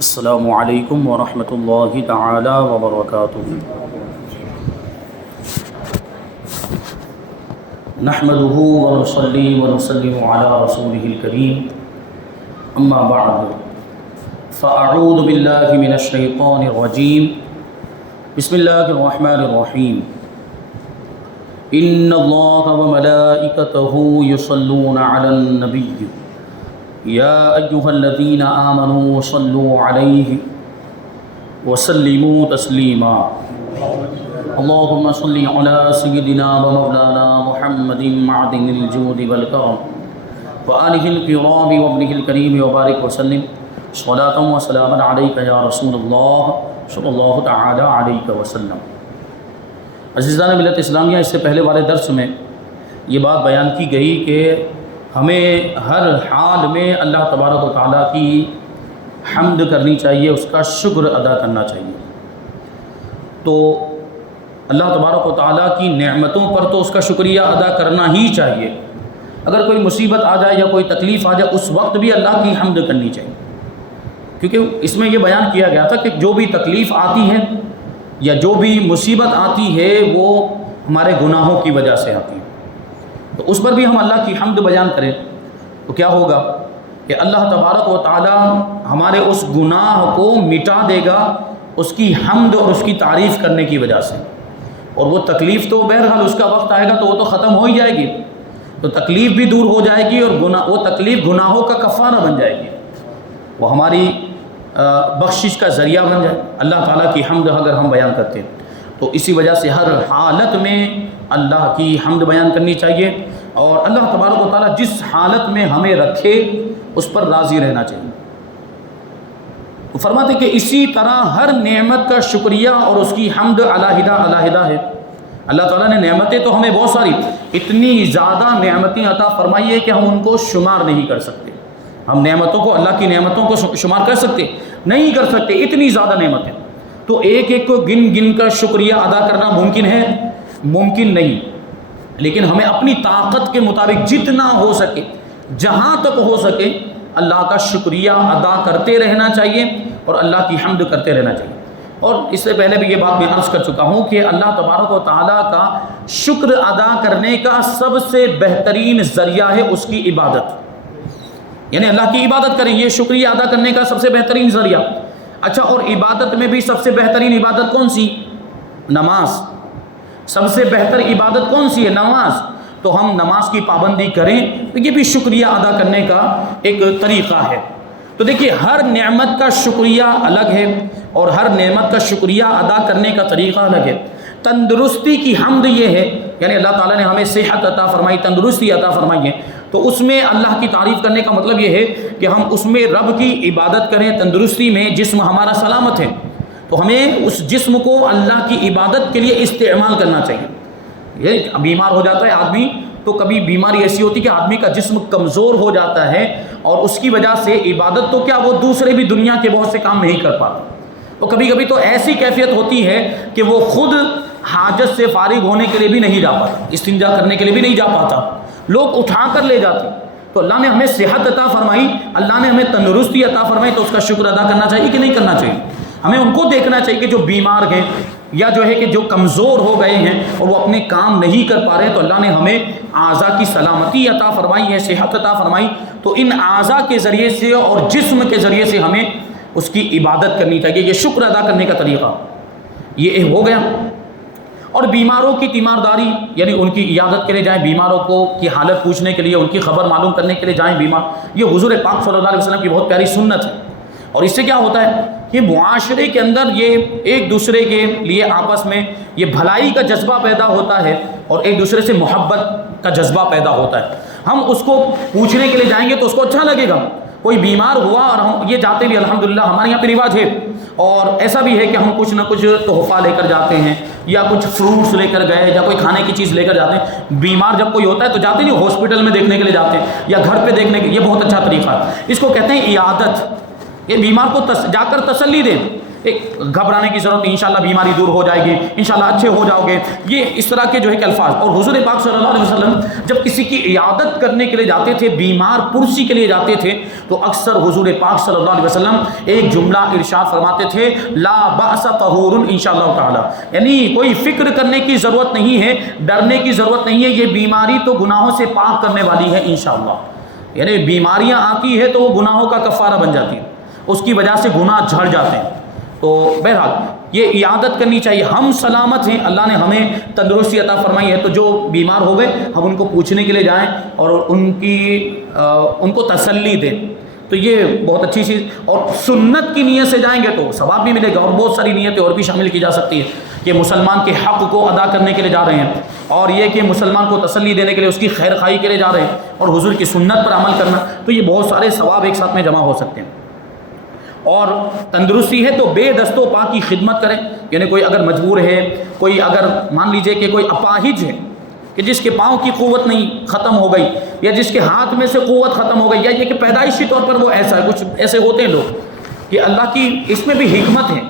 السلام علیکم ورحمۃ اللہ تعالی وبرکاتہ۔ نحمده ونصلي ونسلم على رسوله الكريم اما بعد فاعوذ باللہ من الشیطان الرجیم بسم اللہ الرحمن الرحیم ان اللہ وملائکته یصلون علی النبی یا ایہا الذین آمنوا صلوا علیہ وسلموا تسلیما اللہم صل علی سیدنا و مولانا محمد معدن الجود والکرم وآلہ الکرام وابنہ الکریم وبارک وسلم صلاۃ و سلاما علیک یا رسول اللہ صلی اللہ تعالی علیہ وسلم۔ عزیزان ملت اسلامیہ، اس سے پہلے والے درس میں یہ بات بیان کی گئی کہ ہمیں ہر حال میں اللہ تبارک و تعالیٰ کی حمد کرنی چاہیے، اس کا شکر ادا کرنا چاہیے۔ تو اللہ تبارک و تعالیٰ کی نعمتوں پر تو اس کا شکریہ ادا کرنا ہی چاہیے۔ اگر کوئی مصیبت آ جائے یا کوئی تکلیف آ جائے اس وقت بھی اللہ کی حمد کرنی چاہیے، کیونکہ اس میں یہ بیان کیا گیا تھا کہ جو بھی تکلیف آتی ہے یا جو بھی مصیبت آتی ہے وہ ہمارے گناہوں کی وجہ سے آتی ہے، تو اس پر بھی ہم اللہ کی حمد بیان کریں تو کیا ہوگا کہ اللہ تبارک و تعالی ہمارے اس گناہ کو مٹا دے گا اس کی حمد اور اس کی تعریف کرنے کی وجہ سے، اور وہ تکلیف تو بہرحال اس کا وقت آئے گا تو وہ تو ختم ہو ہی جائے گی، تو تکلیف بھی دور ہو جائے گی اور وہ تکلیف گناہوں کا کفارہ بن جائے گی، وہ ہماری بخشش کا ذریعہ بن جائے اللہ تعالیٰ کی حمد اگر ہم بیان کرتے ہیں۔ تو اسی وجہ سے ہر حالت میں اللہ کی حمد بیان کرنی چاہیے، اور اللہ تبارک و تعالیٰ جس حالت میں ہمیں رکھے اس پر راضی رہنا چاہیے۔ تو فرماتے کہ اسی طرح ہر نعمت کا شکریہ اور اس کی حمد علیحدہ علیحدہ ہے۔ اللہ تعالیٰ نے نعمتیں تو ہمیں بہت ساری، اتنی زیادہ نعمتیں عطا فرمائی ہے کہ ہم ان کو شمار نہیں کر سکتے۔ ہم نعمتوں کو، اللہ کی نعمتوں کو شمار کر سکتے نہیں کر سکتے، اتنی زیادہ نعمتیں، تو ایک ایک کو گن گن کر شکریہ ادا کرنا ممکن ہے؟ ممکن نہیں، لیکن ہمیں اپنی طاقت کے مطابق جتنا ہو سکے، جہاں تک ہو سکے اللہ کا شکریہ ادا کرتے رہنا چاہیے اور اللہ کی حمد کرتے رہنا چاہیے۔ اور اس سے پہلے بھی یہ بات میں عرض کر چکا ہوں کہ اللہ تبارک و تعالیٰ کا شکر ادا کرنے کا سب سے بہترین ذریعہ ہے اس کی عبادت، یعنی اللہ کی عبادت کریں، یہ شکریہ ادا کرنے کا سب سے بہترین ذریعہ۔ اچھا، اور عبادت میں بھی سب سے بہترین عبادت کون سی؟ نماز۔ سب سے بہتر عبادت کون سی ہے؟ نماز۔ تو ہم نماز کی پابندی کریں تو یہ بھی شکریہ ادا کرنے کا ایک طریقہ ہے۔ تو دیکھیے، ہر نعمت کا شکریہ الگ ہے اور ہر نعمت کا شکریہ ادا کرنے کا طریقہ الگ ہے۔ تندرستی کی حمد یہ ہے، یعنی اللہ تعالیٰ نے ہمیں صحت عطا فرمائی، تندرستی عطا فرمائی ہے، تو اس میں اللہ کی تعریف کرنے کا مطلب یہ ہے کہ ہم اس میں رب کی عبادت کریں۔ تندرستی میں جسم ہمارا سلامت ہے تو ہمیں اس جسم کو اللہ کی عبادت کے لیے استعمال کرنا چاہیے۔ یہ بیمار ہو جاتا ہے آدمی تو کبھی بیماری ایسی ہوتی ہے کہ آدمی کا جسم کمزور ہو جاتا ہے اور اس کی وجہ سے عبادت تو کیا، وہ دوسرے بھی دنیا کے بہت سے کام نہیں کر پاتا، اور کبھی کبھی تو ایسی کیفیت ہوتی ہے کہ وہ خود حاجت سے فارغ ہونے کے لیے بھی نہیں جا پاتا، استنجا کرنے کے لیے بھی نہیں جا پاتا، لوگ اٹھا کر لے جاتے۔ تو اللہ نے ہمیں صحت عطا فرمائی، اللہ نے ہمیں تندرستی عطا فرمائی، تو اس کا شکر ادا کرنا چاہیے کہ نہیں کرنا چاہیے؟ ہمیں ان کو دیکھنا چاہیے کہ جو بیمار ہیں یا جو ہے کہ جو کمزور ہو گئے ہیں اور وہ اپنے کام نہیں کر پا رہے، تو اللہ نے ہمیں اعضاء کی سلامتی عطا فرمائی ہے، صحت عطا فرمائی، تو ان اعضاء کے ذریعے سے اور جسم کے ذریعے سے ہمیں اس کی عبادت کرنی چاہیے۔ یہ شکر ادا کرنے کا طریقہ یہ ہو گیا۔ اور بیماروں کی تیمارداری، یعنی ان کی عیادت کے لیے جائیں، بیماروں کو کی حالت پوچھنے کے لیے، ان کی خبر معلوم کرنے کے لیے جائیں بیمار، یہ حضور پاک صلی اللہ علیہ وسلم کی بہت پیاری سنت ہے۔ اور اس سے کیا ہوتا ہے کہ معاشرے کے اندر یہ ایک دوسرے کے لیے آپس میں یہ بھلائی کا جذبہ پیدا ہوتا ہے اور ایک دوسرے سے محبت کا جذبہ پیدا ہوتا ہے۔ ہم اس کو پوچھنے کے لیے جائیں گے تو اس کو اچھا لگے گا، کوئی بیمار ہوا اور ہم یہ جاتے بھی، الحمدللہ ہمارے یہاں پہ رواج ہے، اور ایسا بھی ہے کہ ہم کچھ نہ کچھ تحفہ لے کر جاتے ہیں یا کچھ فروٹس لے کر گئے یا کوئی کھانے کی چیز لے کر جاتے ہیں۔ بیمار جب کوئی ہوتا ہے تو جاتے نہیں، ہاسپٹل میں دیکھنے کے لیے جاتے ہیں یا گھر پہ دیکھنے کے، یہ بہت اچھا طریقہ ہے، اس کو کہتے ہیں عیادت۔ یہ بیمار کو جا کر تسلی دیں ایک گھبرانے کی ضرورت نہیں، انشاءاللہ بیماری دور ہو جائے گی، انشاءاللہ اچھے ہو جاؤ گے، یہ اس طرح کے جو ہے کہ الفاظ. اور حضور پاک صلی اللہ علیہ وسلم جب کسی کی عیادت کرنے کے لیے جاتے تھے، بیمار پرسی کے لیے جاتے تھے، تو اکثر حضور پاک صلی اللہ علیہ وسلم ایک جملہ ارشاد فرماتے تھے، لا بأس طہور انشاءاللہ تعالی، یعنی کوئی فکر کرنے کی ضرورت نہیں ہے، ڈرنے کی ضرورت نہیں ہے، یہ بیماری تو گناہوں سے پاک کرنے والی ہے انشاءاللہ. یعنی بیماریاں آتی ہے تو وہ گناہوں کا کفارہ بن جاتی ہے، اس کی وجہ سے گناہ جھڑ جاتے ہیں. تو بہرحال یہ عیادت کرنی چاہیے. ہم سلامت ہیں، اللہ نے ہمیں تندرستی عطا فرمائی ہے، تو جو بیمار ہو گئے ہم ان کو پوچھنے کے لیے جائیں اور ان کو تسلی دیں، تو یہ بہت اچھی چیز. اور سنت کی نیت سے جائیں گے تو ثواب بھی ملے گا، اور بہت ساری نیتیں اور بھی شامل کی جا سکتی ہے کہ مسلمان کے حق کو ادا کرنے کے لیے جا رہے ہیں، اور یہ کہ مسلمان کو تسلی دینے کے لیے، اس کی خیر خواہی کے لیے جا رہے ہیں، اور حضور کی سنت پر عمل کرنا، تو یہ بہت سارے ثواب ایک ساتھ میں جمع ہو سکتے ہیں. اور تندرستی ہے تو بے دست و پا کی خدمت کریں. یعنی کوئی اگر مجبور ہے، کوئی اگر مان لیجئے کہ کوئی اپاہج ہے کہ جس کے پاؤں کی قوت نہیں ختم ہو گئی، یا جس کے ہاتھ میں سے قوت ختم ہو گئی، یا یہ کہ پیدائشی طور پر وہ ایسا ہے، کچھ ایسے ہوتے ہیں لوگ کہ اللہ کی اس میں بھی حکمت ہے،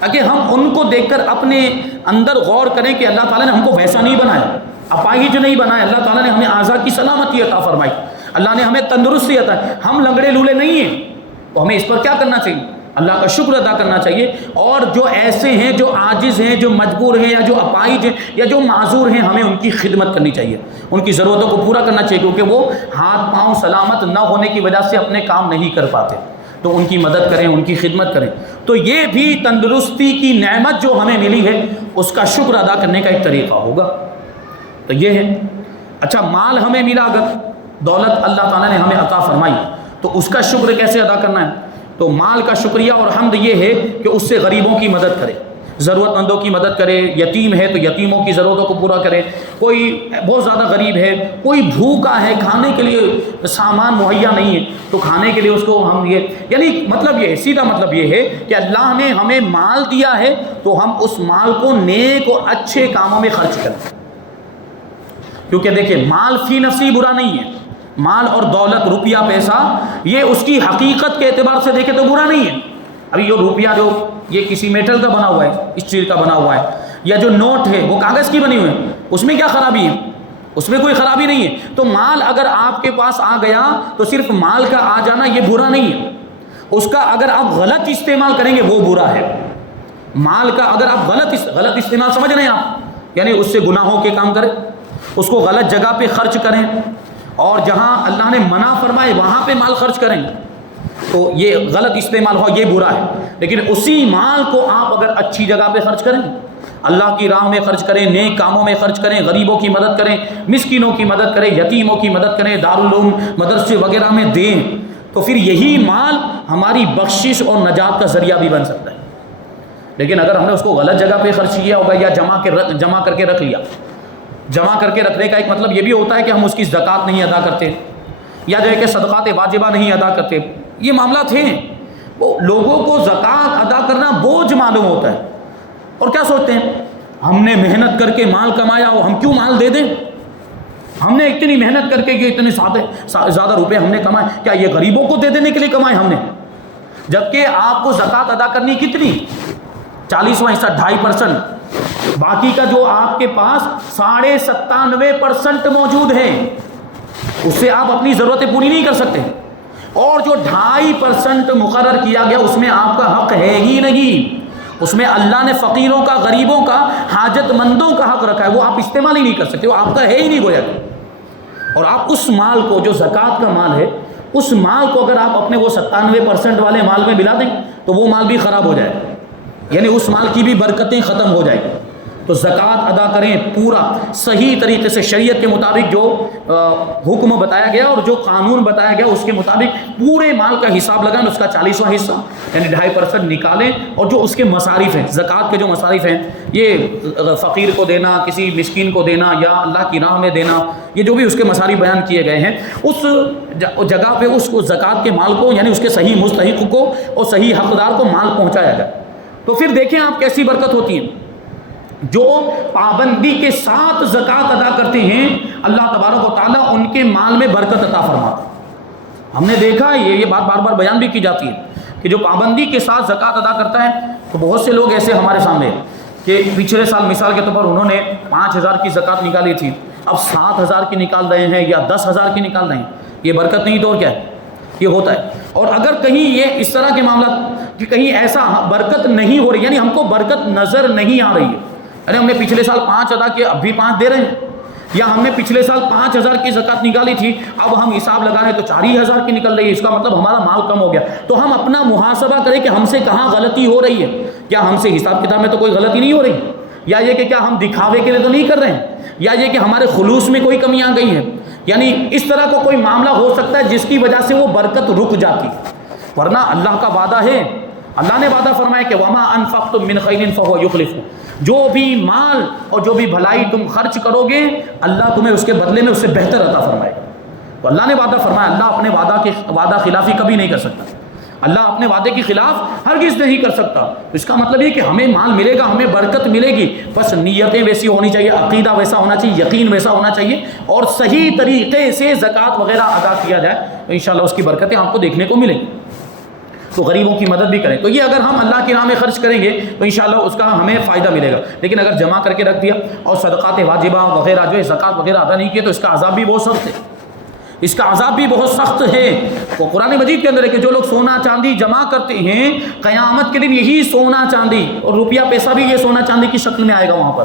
تاکہ ہم ان کو دیکھ کر اپنے اندر غور کریں کہ اللہ تعالیٰ نے ہم کو ویسا نہیں بنایا، اپاہج نہیں بنایا. اللہ تعالیٰ نے ہمیں اعضاء کی سلامتی عطا فرمائی، اللہ نے ہمیں تندرستی عطا، ہم لنگڑے لولے نہیں ہیں. تو ہمیں اس پر کیا کرنا چاہیے؟ اللہ کا شکر ادا کرنا چاہیے. اور جو ایسے ہیں، جو عاجز ہیں، جو مجبور ہیں، یا جو اپاہج ہیں، یا جو معذور ہیں، ہمیں ان کی خدمت کرنی چاہیے، ان کی ضرورتوں کو پورا کرنا چاہیے، کیونکہ وہ ہاتھ پاؤں سلامت نہ ہونے کی وجہ سے اپنے کام نہیں کر پاتے، تو ان کی مدد کریں، ان کی خدمت کریں. تو یہ بھی تندرستی کی نعمت جو ہمیں ملی ہے، اس کا شکر ادا کرنے کا ایک طریقہ ہوگا. تو یہ ہے. اچھا، مال ہمیں ملا، اگر دولت اللہ تعالیٰ نے ہمیں عطا فرمائی، تو اس کا شکر کیسے ادا کرنا ہے؟ تو مال کا شکریہ اور حمد یہ ہے کہ اس سے غریبوں کی مدد کرے، ضرورت مندوں کی مدد کرے. یتیم ہے تو یتیموں کی ضرورتوں کو پورا کرے. کوئی بہت زیادہ غریب ہے، کوئی بھوکا ہے، کھانے کے لیے سامان مہیا نہیں ہے، تو کھانے کے لیے اس کو ہم یہ، یعنی مطلب یہ سیدھا مطلب یہ ہے کہ اللہ نے ہمیں مال دیا ہے تو ہم اس مال کو نیک اور اچھے کاموں میں خرچ کریں. کیونکہ دیکھیں، مال فی نفسی برا نہیں ہے، مال اور دولت، روپیہ پیسہ، یہ اس کی حقیقت کے اعتبار سے دیکھیں تو برا نہیں ہے. ابھی یہ روپیہ جو یہ کسی میٹل کا بنا ہوا ہے، اسٹیل کا بنا ہوا ہے، یا جو نوٹ ہے وہ کاغذ کی بنی ہوئی ہے، اس میں کیا خرابی ہے؟ اس میں کوئی خرابی نہیں ہے. تو مال اگر آپ کے پاس آ گیا تو صرف مال کا آ جانا یہ برا نہیں ہے، اس کا اگر آپ غلط استعمال کریں گے وہ برا ہے. مال کا اگر آپ غلط استعمال سمجھ رہے ہیں آپ، یعنی اس سے گناہوں کے کام کریں، اس کو غلط جگہ پہ خرچ کریں، اور جہاں اللہ نے منع فرمائے وہاں پہ مال خرچ کریں، تو یہ غلط استعمال ہوا، یہ برا ہے. لیکن اسی مال کو آپ اگر اچھی جگہ پہ خرچ کریں، اللہ کی راہ میں خرچ کریں، نیک کاموں میں خرچ کریں، غریبوں کی مدد کریں، مسکینوں کی مدد کریں، یتیموں کی مدد کریں، دارالعلوم مدرسے وغیرہ میں دیں، تو پھر یہی مال ہماری بخشش اور نجات کا ذریعہ بھی بن سکتا ہے. لیکن اگر ہم نے اس کو غلط جگہ پہ خرچ کیا ہوگا، یا جمع کر کے رکھ لیا، جمع کر کے رکھنے کا ایک مطلب یہ بھی ہوتا ہے کہ ہم اس کی زکوٰۃ نہیں ادا کرتے، یا جو ہے کہ صدقات واجبہ نہیں ادا کرتے. یہ معاملات ہیں. وہ لوگوں کو زکوٰۃ ادا کرنا بوجھ معلوم ہوتا ہے، اور کیا سوچتے ہیں ہم نے محنت کر کے مال کمایا ہو، ہم کیوں مال دے دیں؟ ہم نے اتنی محنت کر کے یہ اتنے زیادہ روپے ہم نے کمائے، کیا یہ غریبوں کو دے دینے کے لیے کمائے ہم نے؟ جبکہ آپ کو زکوٰۃ ادا کرنی کتنی؟ 40واں حصہ، 2.5%. باقی کا جو آپ کے پاس 97.5% موجود ہے، اس سے آپ اپنی ضرورتیں پوری نہیں کر سکتے. اور جو 2.5% مقرر کیا گیا اس میں آپ کا حق ہے ہی نہیں. اس میں اللہ نے فقیروں کا، غریبوں کا، حاجت مندوں کا حق رکھا ہے، وہ آپ استعمال ہی نہیں کر سکتے، وہ آپ کا ہے ہی نہیں گویا. اور آپ اس مال کو جو زکوٰۃ کا مال ہے، اس مال کو اگر آپ اپنے وہ 97% والے مال میں ملا دیں تو وہ مال بھی خراب ہو جائے، یعنی اس مال کی بھی برکتیں ختم ہو جائیں. تو زکوٰۃ ادا کریں پورا صحیح طریقے سے، شریعت کے مطابق جو حکم بتایا گیا اور جو قانون بتایا گیا اس کے مطابق پورے مال کا حساب لگائیں، اس کا 40واں حصہ یعنی 2.5% نکالیں. اور جو اس کے مصارف ہیں، زکوٰۃ کے جو مصارف ہیں، یہ فقیر کو دینا، کسی مسکین کو دینا، یا اللہ کی راہ میں دینا، یہ جو بھی اس کے مصارف بیان کیے گئے ہیں، اس جگہ پہ اس کو زکوٰۃ کے مال کو، یعنی اس کے صحیح مستحق کو اور صحیح حقدار کو مال پہنچایا جائے. تو پھر دیکھیں آپ کیسی برکت ہوتی ہے. جو پابندی کے ساتھ زکوٰۃ ادا کرتے ہیں، اللہ تبارک و تعالیٰ ان کے مال میں برکت عطا فرماتا ہے. ہم نے دیکھا یہ بات بار بار بیان بھی کی جاتی ہے کہ جو پابندی کے ساتھ زکوٰۃ ادا کرتا ہے تو بہت سے لوگ ایسے ہمارے سامنے ہیں کہ پچھلے سال مثال کے طور پر انہوں نے 5,000 کی زکوٰۃ نکالی تھی، اب 7,000 کی نکال رہے ہیں یا 10,000 کی نکال رہے ہیں. یہ برکت نہیں تو اور کیا ہے؟ یہ ہوتا ہے. اور اگر کہیں یہ اس طرح کے معاملات کہ کہیں ایسا برکت نہیں ہو رہی، یعنی ہم کو برکت نظر نہیں آ رہی ہے، یعنی ہم نے پچھلے سال 5 ادا کیے اب بھی 5 دے رہے ہیں، یا ہم نے پچھلے سال 5,000 کی زکوٰۃ نکالی تھی اب ہم حساب لگا رہے ہیں تو 4,000 کی نکل رہی ہے، اس کا مطلب ہمارا مال کم ہو گیا. تو ہم اپنا محاسبہ کریں کہ ہم سے کہاں غلطی ہو رہی ہے. کیا ہم سے حساب کتاب میں تو کوئی غلطی نہیں ہو رہی، یا یہ کہ کیا ہم دکھاوے کے لیے تو نہیں کر رہے ہیں، یا یہ کہ ہمارے خلوص میں کوئی کمی آ گئی ہے. یعنی اس طرح کا کوئی معاملہ ہو سکتا ہے جس کی وجہ سے وہ برکت رک جاتی ہے. ورنہ اللہ کا وعدہ ہے، اللہ نے وعدہ فرمایا کہ وما انفقتم من خیر فهو یخلفہ، جو بھی مال اور جو بھی بھلائی تم خرچ کرو گے اللہ تمہیں اس کے بدلے میں اس سے بہتر عطا فرمائے گا. تو اللہ نے وعدہ فرمایا، اللہ اپنے وعدہ خلافی کبھی نہیں کر سکتا، اللہ اپنے وعدے کے خلاف ہرگز نہیں کر سکتا. تو اس کا مطلب یہ کہ ہمیں مال ملے گا، ہمیں برکت ملے گی، بس نیتیں ویسی ہونی چاہیے، عقیدہ ویسا ہونا چاہیے، یقین ویسا ہونا چاہیے، اور صحیح طریقے سے زکوٰۃ وغیرہ ادا کیا جائے تو انشاءاللہ اس کی برکتیں آپ کو دیکھنے کو ملیں گی. تو غریبوں کی مدد بھی کریں. تو یہ اگر ہم اللہ کی راہ میں خرچ کریں گے تو انشاءاللہ اس کا ہمیں فائدہ ملے گا. لیکن اگر جمع کر کے رکھ دیا اور صدقات واجبہ وغیرہ جو ہے زکوٰۃ وغیرہ ادا نہیں کیے تو اس کا عذاب بھی بہت سخت ہے، اس کا عذاب بھی بہت سخت ہے. وہ قرآن مجید کے اندر ہے کہ جو لوگ سونا چاندی جمع کرتے ہیں قیامت کے دن یہی سونا چاندی اور روپیہ پیسہ بھی یہ سونا چاندی کی شکل میں آئے گا. وہاں پر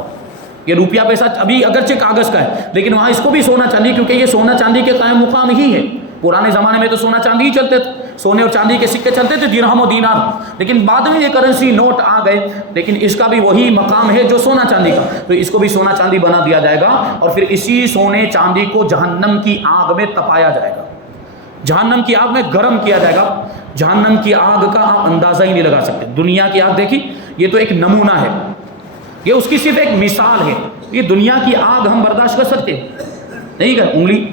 یہ روپیہ پیسہ ابھی اگرچہ کاغذ کا ہے لیکن وہاں اس کو بھی سونا چاندی، کیونکہ یہ سونا چاندی کے قائم مقام ہی ہے. پرانے زمانے میں تو سونا چاندی ہی چلتے تھے، سونے اور چاندی کے سکے چلتے تھے، درہم و دینار. لیکن بعد میں یہ کرنسی نوٹ آ گئے، لیکن اس کا بھی وہی مقام ہے جو سونا چاندی کا. تو اس کو بھی سونا چاندی بنا دیا جائے گا اور پھر اسی سونے چاندی کو جہنم کی آگ میں تپایا جائے گا، جہنم کی آگ میں گرم کیا جائے گا. جہنم کی آگ کا آپ اندازہ ہی نہیں لگا سکتے. دنیا کی آگ دیکھی، یہ تو ایک نمونہ ہے، یہ اس کی صرف ایک مثال ہے. یہ دنیا کی آگ ہم برداشت کر سکتے نہیں. کر انگلی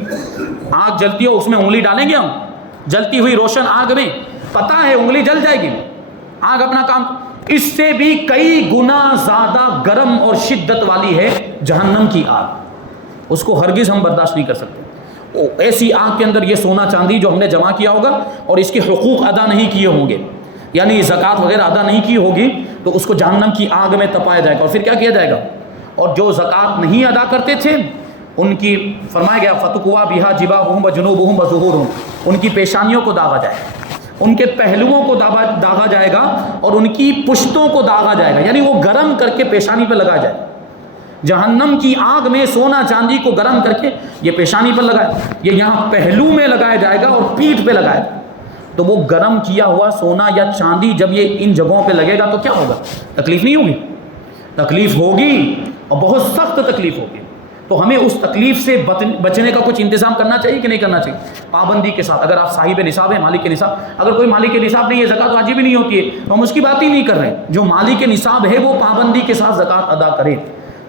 آگ جلتی ہو اس میں انگلی ڈالیں گے ہم؟ جلتی ہوئی روشن آگ میں پتہ ہے انگلی جل جائے گی، آگ اپنا کام. اس سے بھی کئی گنا زیادہ گرم اور شدت والی ہے جہنم کی آگ، اس کو ہرگز ہم برداشت نہیں کر سکتے. ایسی آگ کے اندر یہ سونا چاندی جو ہم نے جمع کیا ہوگا اور اس کے حقوق ادا نہیں کیے ہوں گے، یعنی زکوٰۃ وغیرہ ادا نہیں کی ہوگی، تو اس کو جہنم کی آگ میں تپایا جائے گا. اور پھر کیا کیا جائے گا؟ اور جو زکوٰۃ نہیں ادا کرتے تھے ان کی فرمایا گیا فتقوا بہا جباہہم وجنوبہم وظہورہم، ان کی پیشانیوں کو داغا جائے گا، ان کے پہلوؤں کو داغا جائے گا اور ان کی پشتوں کو داغا جائے گا، یعنی وہ گرم کر کے پیشانی پہ لگایا جائے گا. جہنم کی آگ میں سونا چاندی کو گرم کر کے یہ پیشانی پر لگائے، یہ یہاں پہلو میں لگایا جائے گا اور پیٹھ پہ لگایا جائے گا. تو وہ گرم کیا ہوا سونا یا چاندی جب یہ ان جگہوں پہ لگے گا تو کیا ہوگا؟ تکلیف نہیں ہوگی؟ تکلیف ہوگی اور بہت سخت تکلیف ہوگی. تو ہمیں اس تکلیف سے بچنے کا کچھ انتظام کرنا چاہیے کہ نہیں کرنا چاہیے؟ پابندی کے ساتھ. اگر آپ صاحب نصاب ہیں، مالک نصاب، اگر کوئی مالک نصاب نہیں ہے زکوٰۃ واجب ہی نہیں ہوتی ہے تو ہم اس کی بات ہی نہیں کر رہے. جو مالک نصاب ہے وہ پابندی کے ساتھ زکوٰۃ ادا کرے.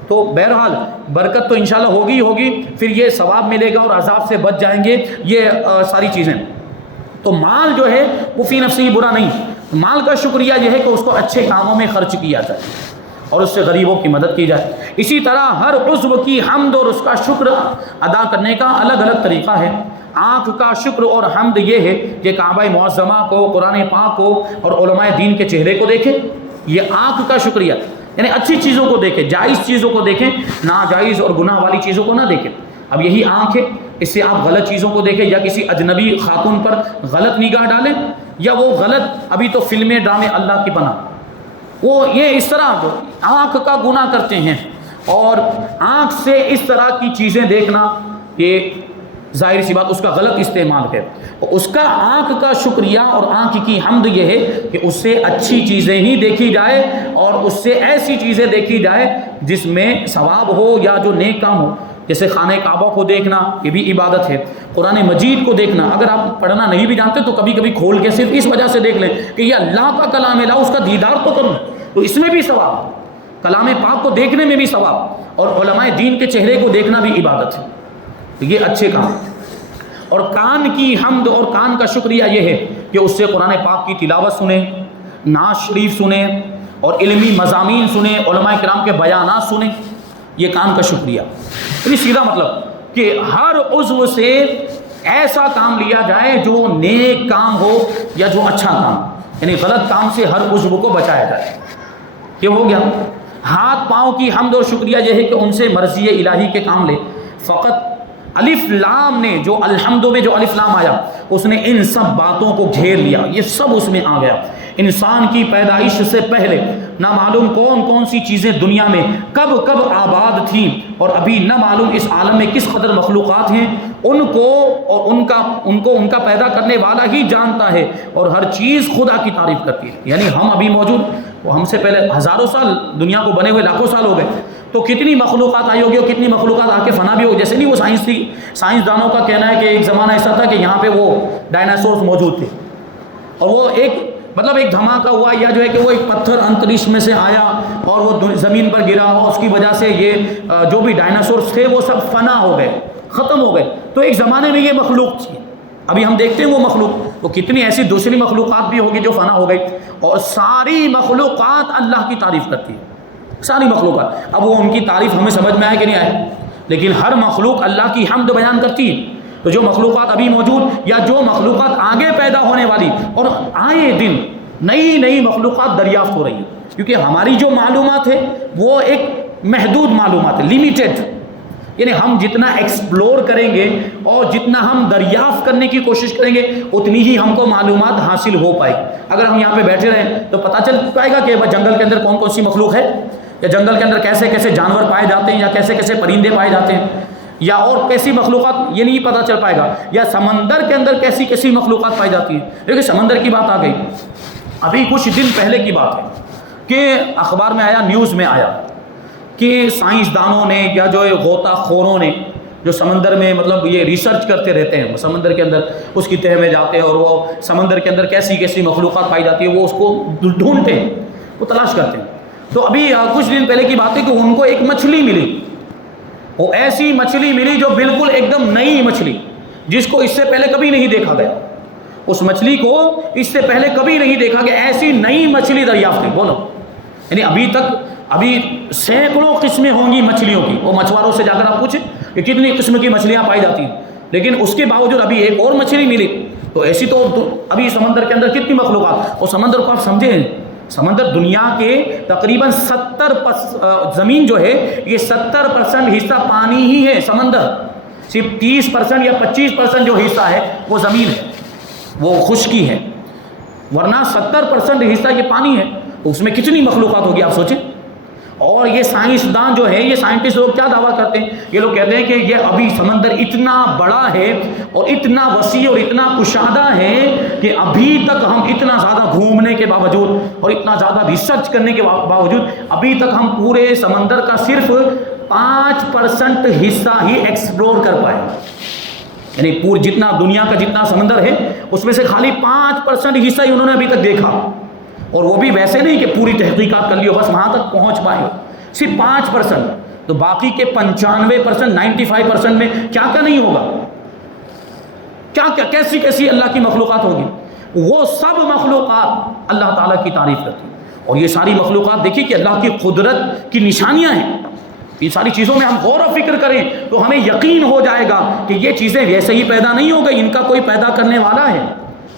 تو بہرحال برکت تو انشاءاللہ ہوگی ہوگی، پھر یہ ثواب ملے گا اور عذاب سے بچ جائیں گے، یہ ساری چیزیں. تو مال جو ہے وہ فی نفسی برا نہیں. مال کا شکریہ یہ ہے کہ اس کو اچھے کاموں میں خرچ کیا جائے اور اس سے غریبوں کی مدد کی جائے. اسی طرح ہر عضو کی حمد اور اس کا شکر ادا کرنے کا الگ الگ طریقہ ہے. آنکھ کا شکر اور حمد یہ ہے کہ کعبہ معظمہ کو، قرآن پاک کو اور علماء دین کے چہرے کو دیکھیں، یہ آنکھ کا شکریہ. یعنی اچھی چیزوں کو دیکھیں، جائز چیزوں کو دیکھیں، ناجائز اور گناہ والی چیزوں کو نہ دیکھیں. اب یہی آنکھ ہے، اس سے آپ غلط چیزوں کو دیکھیں یا کسی اجنبی خاتون پر غلط نگاہ ڈالیں، یا وہ غلط ابھی تو فلمیں ڈرامے اللہ کی پناہ وہ یہ اس طرح آنکھ کا گناہ کرتے ہیں. اور آنکھ سے اس طرح کی چیزیں دیکھنا یہ ظاہر سی بات اس کا غلط استعمال ہے. اس کا آنکھ کا شکریہ اور آنکھ کی حمد یہ ہے کہ اس سے اچھی چیزیں ہی دیکھی جائے اور اس سے ایسی چیزیں دیکھی جائے جس میں ثواب ہو یا جو نیک کام ہو. جیسے خانہ کعبہ کو دیکھنا یہ بھی عبادت ہے، قرآن مجید کو دیکھنا. اگر آپ پڑھنا نہیں بھی جانتے تو کبھی کبھی کھول کے صرف اس وجہ سے دیکھ لیں کہ یہ اللہ کا کلام ہے، اس کا دیدار تو کروں، تو اس میں بھی ثواب. کلام پاک کو دیکھنے میں بھی ثواب اور علماء دین کے چہرے کو دیکھنا بھی عبادت ہے. تو یہ اچھے کام. اور کان کی حمد اور کان کا شکریہ یہ ہے کہ اس سے قرآن پاک کی تلاوت سنیں، نعت شریف سنیں اور علمی مضامین سنیں، علماء کرام کے بیانات سنیں. یہ کان کا شکریہ. یعنی سیدھا مطلب کہ ہر عضو سے ایسا کام لیا جائے جو نیک کام ہو یا جو اچھا کام. یعنی غلط کام سے ہر عضو کو بچایا جائے. یہ ہو گیا. ہاتھ پاؤں کی حمد اور شکریہ یہ ہے کہ ان سے مرضی الہی کے کام لے. فقط الف لام نے جو الحمد میں جو الف لام آیا اس نے ان سب باتوں کو گھیر لیا, یہ سب اس میں آ گیا. انسان کی پیدائش سے پہلے نہ معلوم کون کون سی چیزیں دنیا میں کب کب آباد تھیں, اور ابھی نہ معلوم اس عالم میں کس قدر مخلوقات ہیں. ان کو اور ان کا پیدا کرنے والا ہی جانتا ہے, اور ہر چیز خدا کی تعریف کرتی ہے. یعنی ہم ابھی موجود, وہ ہم سے پہلے ہزاروں سال دنیا کو بنے ہوئے لاکھوں سال ہو گئے, تو کتنی مخلوقات آئی ہوگی اور کتنی مخلوقات آ کے فنا بھی ہوگی. جیسے نہیں وہ سائنسدانوں کا کہنا ہے کہ ایک زمانہ ایسا تھا کہ یہاں پہ وہ ڈائناسورس موجود تھے, اور وہ ایک دھماکہ ہوا, یا جو ہے کہ وہ ایک پتھر انترکش میں سے آیا اور وہ زمین پر گرا, اور اس کی وجہ سے یہ جو بھی ڈائناسورس تھے وہ سب فنا ہو گئے, ختم ہو گئے. تو ایک زمانے میں یہ مخلوق تھی. ابھی ہم دیکھتے ہیں وہ مخلوق, وہ کتنی ایسی دوسری مخلوقات بھی ہوگی جو فنا ہو گئی, اور ساری مخلوقات اللہ کی تعریف کرتی ہے, ساری مخلوقات. اب وہ ان کی تعریف ہمیں سمجھ میں آئے کہ نہیں آئے, لیکن ہر مخلوق اللہ کی حمد بیان کرتی ہے. تو جو مخلوقات ابھی موجود یا جو مخلوقات آگے پیدا ہونے والی, اور آئے دن نئی نئی مخلوقات دریافت ہو رہی ہیں, کیونکہ ہماری جو معلومات ہے وہ ایک محدود معلومات ہے, لیمیٹڈ. یعنی ہم جتنا ایکسپلور کریں گے اور جتنا ہم دریافت کرنے کی کوشش کریں گے اتنی ہی ہم کو معلومات حاصل ہو پائے گی. اگر ہم یہاں پہ بیٹھے رہیں تو پتہ چل پائے گا کہ جنگل کے اندر کون کون سی مخلوق ہے, یا جنگل کے اندر کیسے کیسے جانور پائے جاتے ہیں, یا کیسے کیسے پرندے پائے جاتے ہیں, یا اور کیسی مخلوقات, یہ نہیں پتہ چل پائے گا. یا سمندر کے اندر کیسی کیسی مخلوقات پائی جاتی ہیں. دیکھیں سمندر کی بات آ گئی, ابھی کچھ دن پہلے کی بات ہے کہ اخبار میں آیا, نیوز میں آیا کہ سائنسدانوں نے یا جو غوطہ خوروں نے جو سمندر میں مطلب یہ ریسرچ کرتے رہتے ہیں, سمندر کے اندر اس کی تہہ میں جاتے ہیں اور وہ سمندر کے اندر کیسی کیسی مخلوقات پائی جاتی ہے وہ اس کو ڈھونڈتے ہیں, وہ تلاش کرتے ہیں. تو ابھی کچھ دن پہلے کی بات ہے کہ ان کو ایک مچھلی ملی, وہ ایسی مچھلی ملی جو بالکل ایک دم نئی مچھلی, جس کو اس سے پہلے کبھی نہیں دیکھا گیا. اس مچھلی کو اس سے پہلے کبھی نہیں دیکھا گیا, ایسی نئی مچھلی دریافت ہے. بولو, یعنی ابھی سینکڑوں قسمیں ہوں گی مچھلیوں کی. وہ مچھواروں سے جا کر آپ پوچھیں کہ کتنی قسم کی مچھلیاں پائی جاتی ہیں, لیکن اس کے باوجود ابھی ایک اور مچھلی ملی. تو ایسی تو ابھی سمندر کے اندر کتنی مخلوقات. اور سمندر کو آپ سمجھیں, سمندر دنیا کے تقریباً 70% زمین جو ہے یہ 70% حصہ پانی ہی ہے. سمندر صرف 30% یا 25% جو حصہ ہے وہ زمین ہے, وہ خشکی ہے, ورنہ 70% حصہ یہ پانی ہے. اس میں کتنی مخلوقات ہوگی آپ سوچیں. اور یہ سائنسدان جو ہے, یہ سائنٹسٹ لوگ کیا دعویٰ کرتے ہیں, یہ لوگ کہتے ہیں کہ یہ ابھی سمندر اتنا بڑا ہے اور اتنا وسیع اور اتنا کشادہ ہے کہ ابھی تک ہم اتنا زیادہ گھومنے کے باوجود اور اتنا زیادہ ریسرچ کرنے کے باوجود ابھی تک ہم پورے سمندر کا صرف 5% حصہ ہی ایکسپلور کر پائے. یعنی جتنا دنیا کا جتنا سمندر ہے اس میں سے خالی 5% حصہ ہی انہوں نے ابھی تک دیکھا, اور وہ بھی ویسے نہیں کہ پوری تحقیقات کر لی ہو بس وہاں تک پہنچ پائے ہو, صرف 5%. تو باقی کے 95% 95% میں کیا نہیں ہوگا, کیا کیسی کیسی اللہ کی مخلوقات ہوگی. وہ سب مخلوقات اللہ تعالیٰ کی تعریف کرتی ہیں. اور یہ ساری مخلوقات دیکھیے کہ اللہ کی قدرت کی نشانیاں ہیں. ان ساری چیزوں میں ہم غور و فکر کریں تو ہمیں یقین ہو جائے گا کہ یہ چیزیں ویسے ہی پیدا نہیں ہو گئی, ان کا کوئی پیدا کرنے والا ہے.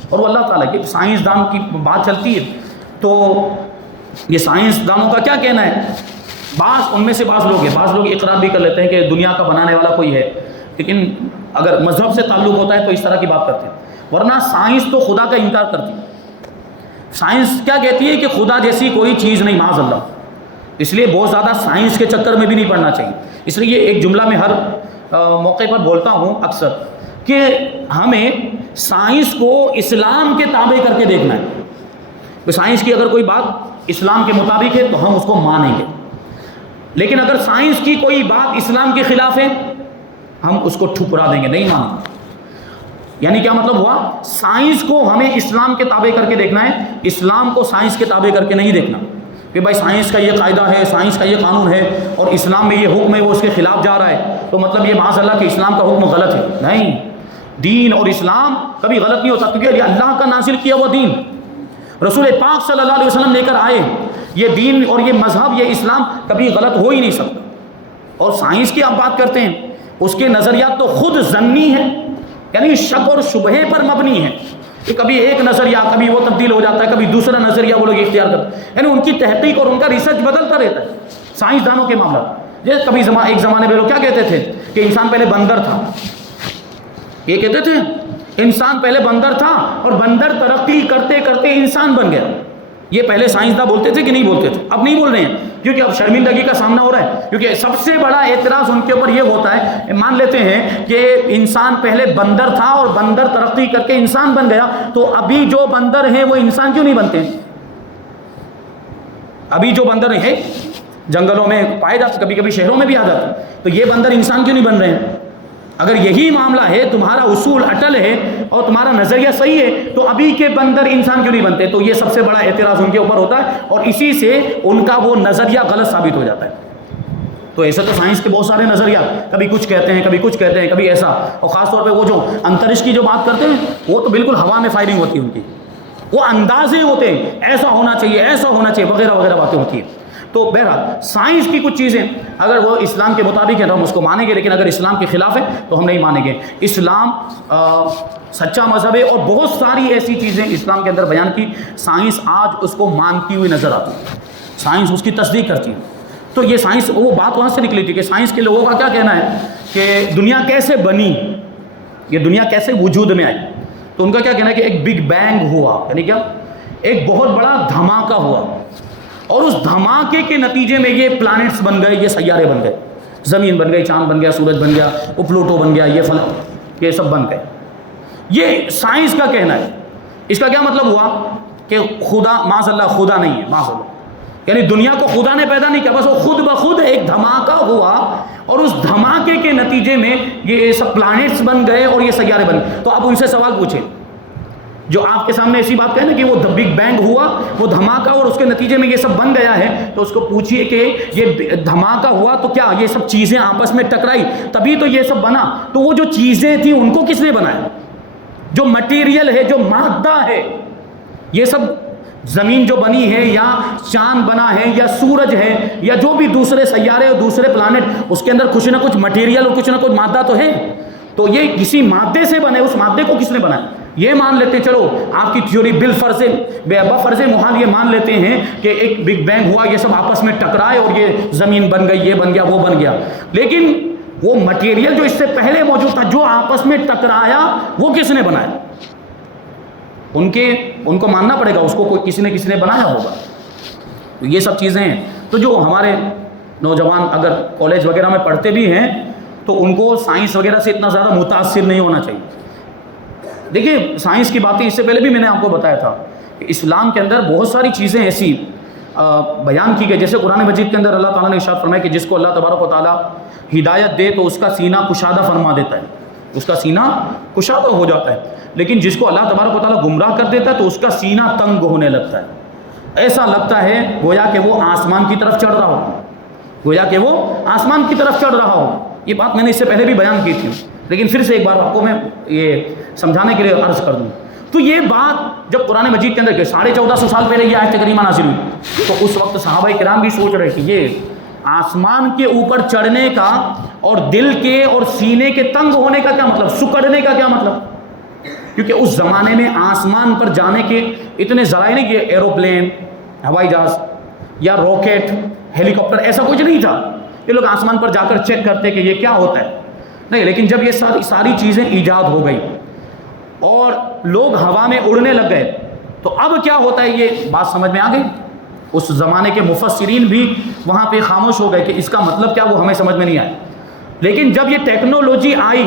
اور وہ اللہ تعالیٰ کی سائنسدان کی بات چلتی ہے تو یہ سائنسدانوں کا کیا کہنا ہے. ان میں سے بعض لوگ اقرار بھی کر لیتے ہیں کہ دنیا کا بنانے والا کوئی ہے, لیکن اگر مذہب سے تعلق ہوتا ہے تو اس طرح کی بات کرتے ہیں. ورنہ سائنس تو خدا کا انکار کرتی ہے. سائنس کیا کہتی ہے کہ خدا جیسی کوئی چیز نہیں, معاذ اللہ. اس لیے بہت زیادہ سائنس کے چکر میں بھی نہیں پڑنا چاہیے. اس لیے یہ ایک جملہ میں ہر موقع پر بولتا ہوں اکثر کہ ہمیں سائنس کو اسلام کے تابع کر کے دیکھنا ہے. سائنس کی اگر کوئی بات اسلام کے مطابق ہے تو ہم اس کو مانیں گے, لیکن اگر سائنس کی کوئی بات اسلام کے خلاف ہے ہم اس کو ٹھکرا دیں گے, نہیں مانیں گے. یعنی کیا مطلب ہوا, سائنس کو ہمیں اسلام کے تابع کر کے دیکھنا ہے, اسلام کو سائنس کے تابع کر کے نہیں دیکھنا کہ بھائی سائنس کا یہ قاعدہ ہے, سائنس کا یہ قانون ہے اور اسلام میں یہ حکم ہے, وہ اس کے خلاف جا رہا ہے تو مطلب یہ معاذ اللہ کہ اسلام کا حکم غلط ہے. نہیں, دین اور اسلام کبھی غلط نہیں ہوتا, کیونکہ یہ اللہ کا نازل کیا ہوا دین رسول پاک صلی اللہ علیہ وسلم لے کر آئے. یہ دین اور یہ مذہب, یہ اسلام کبھی غلط ہو ہی نہیں سکتا. اور سائنس کی آپ بات کرتے ہیں, اس کے نظریات تو خود ظنی ہیں, یعنی شک اور شبہے پر مبنی ہیں. کہ کبھی ایک نظریہ کبھی وہ تبدیل ہو جاتا ہے، کبھی دوسرا نظریہ وہ لوگ اختیار کرتے ہیں، یعنی ان کی تحقیق اور ان کا ریسرچ بدلتا رہتا ہے سائنسدانوں کے معاملہ. جیسے کبھی ایک زمانے میں لوگ کیا کہتے تھے کہ انسان پہلے بندر تھا، یہ کہتے تھے انسان پہلے بندر تھا اور بندر ترقی کرتے کرتے انسان بن گیا. یہ پہلے سائنسداں بولتے تھے کہ نہیں بولتے تھے؟ اب نہیں بول رہے ہیں کیونکہ اب شرمندگی کا سامنا ہو رہا ہے. کیونکہ سب سے بڑا اعتراض ان کے اوپر یہ ہوتا ہے، مان لیتے ہیں کہ انسان پہلے بندر تھا اور بندر ترقی کر کے انسان بن گیا، تو ابھی جو بندر ہیں وہ انسان کیوں نہیں بنتے؟ ابھی جو بندر ہیں جنگلوں میں پائے جاتے، کبھی کبھی شہروں میں بھی آ جاتے، تو یہ بندر انسان کیوں نہیں بن رہے ہیں؟ اگر یہی معاملہ ہے، تمہارا اصول اٹل ہے اور تمہارا نظریہ صحیح ہے، تو ابھی کے بندر انسان کیوں نہیں بنتے؟ تو یہ سب سے بڑا اعتراض ان کے اوپر ہوتا ہے اور اسی سے ان کا وہ نظریہ غلط ثابت ہو جاتا ہے. تو ایسا تو سائنس کے بہت سارے نظریات، کبھی کچھ کہتے ہیں کبھی کچھ کہتے ہیں کبھی ایسا، اور خاص طور پہ وہ جو انترش کی جو بات کرتے ہیں وہ تو بالکل ہوا میں فائرنگ ہوتی ہے ان کی، وہ اندازے ہوتے ہیں ایسا ہونا چاہیے ایسا ہونا چاہیے وغیرہ وغیرہ باتیں ہوتی ہیں. تو بہرحال سائنس کی کچھ چیزیں اگر وہ اسلام کے مطابق ہیں تو ہم اس کو مانیں گے، لیکن اگر اسلام کے خلاف ہے تو ہم نہیں مانیں گے. اسلام سچا مذہب ہے اور بہت ساری ایسی چیزیں اسلام کے اندر بیان کی سائنس آج اس کو مانتی ہوئی نظر آتی ہے، سائنس اس کی تصدیق کرتی ہے. تو یہ سائنس وہ بات وہاں سے نکلی تھی کہ سائنس کے لوگوں کا کیا کہنا ہے کہ دنیا کیسے بنی، یہ دنیا کیسے وجود میں آئی. تو ان کا کیا کہنا ہے کہ ایک بگ بینگ ہوا، یعنی کیا ایک بہت بڑا دھماکہ ہوا اور اس دھماکے کے نتیجے میں یہ پلانٹس بن گئے، یہ سیارے بن گئے، زمین بن گئی، چاند بن گیا، سورج بن گیا، وہ پلوٹو بن گیا، یہ فلک، یہ سب بن گئے. یہ سائنس کا کہنا ہے. اس کا کیا مطلب ہوا کہ خدا معاذ اللہ خدا نہیں ہے، معاذ اللہ، یعنی دنیا کو خدا نے پیدا نہیں کیا، بس وہ خود بخود ایک دھماکہ ہوا اور اس دھماکے کے نتیجے میں یہ سب پلانٹس بن گئے اور یہ سیارے بن گئے. تو آپ ان سے سوال پوچھیں جو آپ کے سامنے ایسی بات کہیں نا کہ وہ بگ بینگ ہوا، وہ دھماکہ اور اس کے نتیجے میں یہ سب بن گیا ہے، تو اس کو پوچھئے کہ یہ دھماکہ ہوا تو کیا یہ سب چیزیں آپس میں ٹکرائی تبھی تو یہ سب بنا؟ تو وہ جو چیزیں تھیں ان کو کس نے بنایا؟ جو مٹیریل ہے، جو مادہ ہے، یہ سب زمین جو بنی ہے یا چاند بنا ہے یا سورج ہے یا جو بھی دوسرے سیارے اور دوسرے پلانٹ، اس کے اندر کچھ نہ کچھ مٹیریل اور کچھ نہ کچھ مادہ تو ہے. تو یہ کسی مادے سے بنے، اس مادے کو کس نے بنایا؟ یہ مان لیتے، چلو آپ کی تھیوری بفرض محال یہ مان لیتے ہیں کہ ایک بگ بینگ ہوا، یہ سب آپس میں ٹکرائے اور یہ زمین بن گئی، یہ بن گیا وہ بن گیا. لیکن وہ مٹیریل جو اس سے پہلے موجود تھا جو آپس میں ٹکرایا وہ کس نے بنایا؟ ان کو ماننا پڑے گا، اس کو کسی نے بنایا ہوگا. تو یہ سب چیزیں ہیں. تو جو ہمارے نوجوان اگر کالج وغیرہ میں پڑھتے بھی ہیں تو ان کو سائنس وغیرہ سے اتنا زیادہ متاثر نہیں ہونا چاہیے. دیکھیے سائنس کی باتیں اس سے پہلے بھی میں نے آپ کو بتایا تھا کہ اسلام کے اندر بہت ساری چیزیں ایسی بیان کی گئی، جیسے قرآن مجید کے اندر اللہ تعالیٰ نے ارشاد فرمایا کہ جس کو اللہ تبارک و تعالیٰ ہدایت دے تو اس کا سینہ کشادہ فرما دیتا ہے، اس کا سینہ کشادہ ہو جاتا ہے. لیکن جس کو اللہ تبارک و تعالیٰ گمراہ کر دیتا ہے تو اس کا سینہ تنگ ہونے لگتا ہے. ایسا لگتا ہے گویا کہ وہ آسمان کی طرف چڑھ رہا ہو، گویا کہ وہ آسمان کی طرف چڑھ رہا ہو. یہ بات میں نے اس سے پہلے بھی بیان کی تھی، لیکن پھر سے ایک بار آپ کو میں یہ سمجھانے کے لیے عرض کر دوں. تو یہ بات جب قرآن مجید کے اندر 1450 سال پہلے یہ آیت کریمہ نازل ہوئی تو اس وقت صحابہ کرام بھی سوچ رہے کہ یہ آسمان کے اوپر چڑھنے کا اور دل کے اور سینے کے تنگ ہونے کا کیا مطلب، سکڑنے کا کیا مطلب؟ کیونکہ اس زمانے میں آسمان پر جانے کے اتنے ذرائع نہیں، کہ ایروپلین، ہوائی جہاز یا راکٹ، ہیلی کاپٹر، ایسا کچھ نہیں تھا. یہ لوگ آسمان پر جا کر چیک کرتے کہ یہ کیا ہوتا ہے نہیں. لیکن جب یہ ساری چیزیں ایجاد ہو گئی اور لوگ ہوا میں اڑنے لگ گئے تو اب کیا ہوتا ہے یہ بات سمجھ میں آ گئی. اس زمانے کے مفسرین بھی وہاں پہ خاموش ہو گئے کہ اس کا مطلب کیا، وہ ہمیں سمجھ میں نہیں آیا. لیکن جب یہ ٹیکنالوجی آئی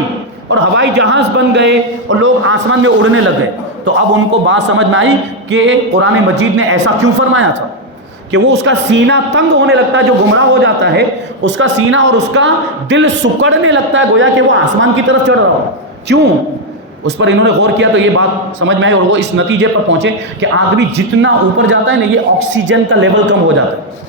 اور ہوائی جہاز بن گئے اور لوگ آسمان میں اڑنے لگ گئے تو اب ان کو بات سمجھ میں آئی کہ قرآن مجید نے ایسا کیوں فرمایا تھا کہ وہ اس کا سینہ تنگ ہونے لگتا ہے، جو گمراہ ہو جاتا ہے اس کا سینہ اور اس کا دل سکڑنے لگتا ہے گویا کہ وہ آسمان کی طرف چڑھ رہا ہو. کیوں؟ اس پر انہوں نے غور کیا تو یہ بات سمجھ میں آئی اور وہ اس نتیجے پر پہنچے کہ آدمی جتنا اوپر جاتا ہے نا یہ آکسیجن کا لیول کم ہو جاتا ہے.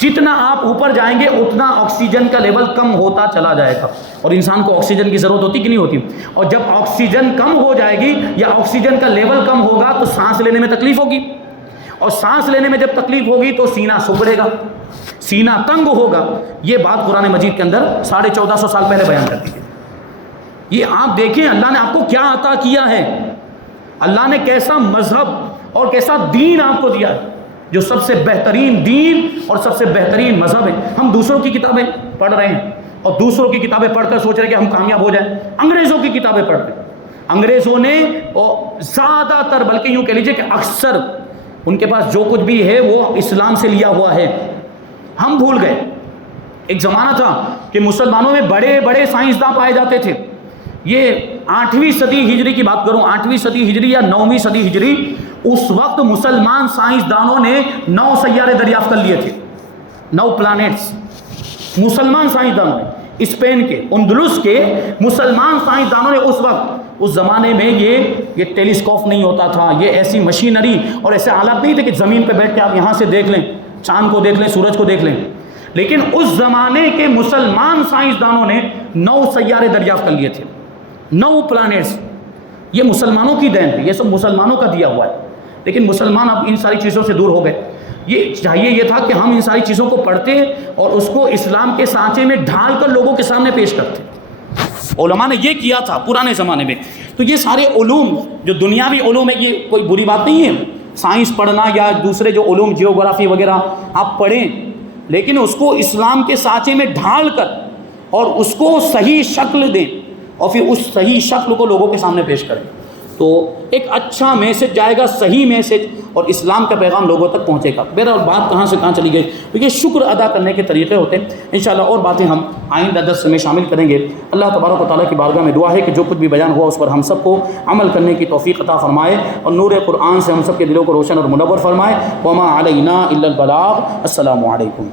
جتنا آپ اوپر جائیں گے اتنا آکسیجن کا لیول کم ہوتا چلا جائے گا. اور انسان کو آکسیجن کی ضرورت ہوتی کہ نہیں ہوتی؟ اور جب آکسیجن کم ہو جائے گی یا آکسیجن کا لیول کم ہوگا تو سانس لینے میں تکلیف ہوگی، اور سانس لینے میں جب تکلیف ہوگی تو سینہ سکڑے گا، سینہ تنگ ہوگا. یہ بات قرآن مجید کے اندر 1450 سال پہلے بیان کر دی ہے. یہ آپ دیکھیں اللہ نے آپ کو کیا عطا کیا ہے. اللہ نے کیسا مذہب اور کیسا دین آپ کو دیا ہے، جو سب سے بہترین دین اور سب سے بہترین مذہب ہے۔ ہم دوسروں کی کتابیں پڑھ رہے ہیں اور دوسروں کی کتابیں پڑھ کر سوچ رہے ہیں کہ ہم کامیاب ہو جائیں، انگریزوں کی کتابیں پڑھ رہے ہیں۔ انگریزوں نے زیادہ تر، بلکہ یوں کہہ لیجیے کہ اکثر ان کے پاس جو کچھ بھی ہے وہ اسلام سے لیا ہوا ہے، ہم بھول گئے۔ ایک زمانہ تھا کہ مسلمانوں میں بڑے بڑے سائنسداں پائے جاتے تھے۔ یہ 8ویں صدی ہجری کی بات کروں، 8ویں صدی ہجری یا 9ویں صدی ہجری، اس وقت مسلمان سائنسدانوں نے 9 سیارے دریافت کر لیے تھے، 9 پلانٹس۔ مسلمان سائنسدانوں نے، اسپین کے، اندلس کے مسلمان سائنسدانوں نے اس وقت، اس زمانے میں یہ ٹیلیسکوپ نہیں ہوتا تھا، یہ ایسی مشینری اور ایسے آلات نہیں تھے کہ زمین پہ بیٹھ کے آپ یہاں سے دیکھ لیں، چاند کو دیکھ لیں، سورج کو دیکھ لیں۔ لیکن اس زمانے کے مسلمان سائنسدانوں نے 9 سیارے دریافت کر لیے تھے، 9 پلانٹس۔ یہ مسلمانوں کی دین ہے، یہ سب مسلمانوں کا دیا ہوا ہے۔ لیکن مسلمان اب ان ساری چیزوں سے دور ہو گئے۔ یہ چاہیے یہ تھا کہ ہم ان ساری چیزوں کو پڑھتے اور اس کو اسلام کے سانچے میں ڈھال کر لوگوں کے سامنے پیش کرتے۔ علماء نے یہ کیا تھا پرانے زمانے میں۔ تو یہ سارے علوم جو دنیاوی علوم ہے، یہ کوئی بری بات نہیں ہے، سائنس پڑھنا یا دوسرے جو علوم جیوگرافی وغیرہ آپ پڑھیں، لیکن اس کو اسلام کے سانچے میں ڈھال کر اور اس کو صحیح شکل دیں اور پھر اس صحیح شکل کو لوگوں کے سامنے پیش کریں، تو ایک اچھا میسج جائے گا، صحیح میسج، اور اسلام کا پیغام لوگوں تک پہنچے گا۔ بہرحال بات کہاں سے کہاں چلی گئی، تو یہ شکر ادا کرنے کے طریقے ہوتے ہیں۔ انشاءاللہ اور باتیں ہم آئندہ درس میں شامل کریں گے۔ اللہ تبارک و تعالیٰ کی بارگاہ میں دعا ہے کہ جو کچھ بھی بیان ہوا اس پر ہم سب کو عمل کرنے کی توفیق عطا فرمائے اور نور قرآن سے ہم سب کے دلوں کو روشن اور منور فرمائے۔ وما علینا الا البلاغ۔ السلام علیکم۔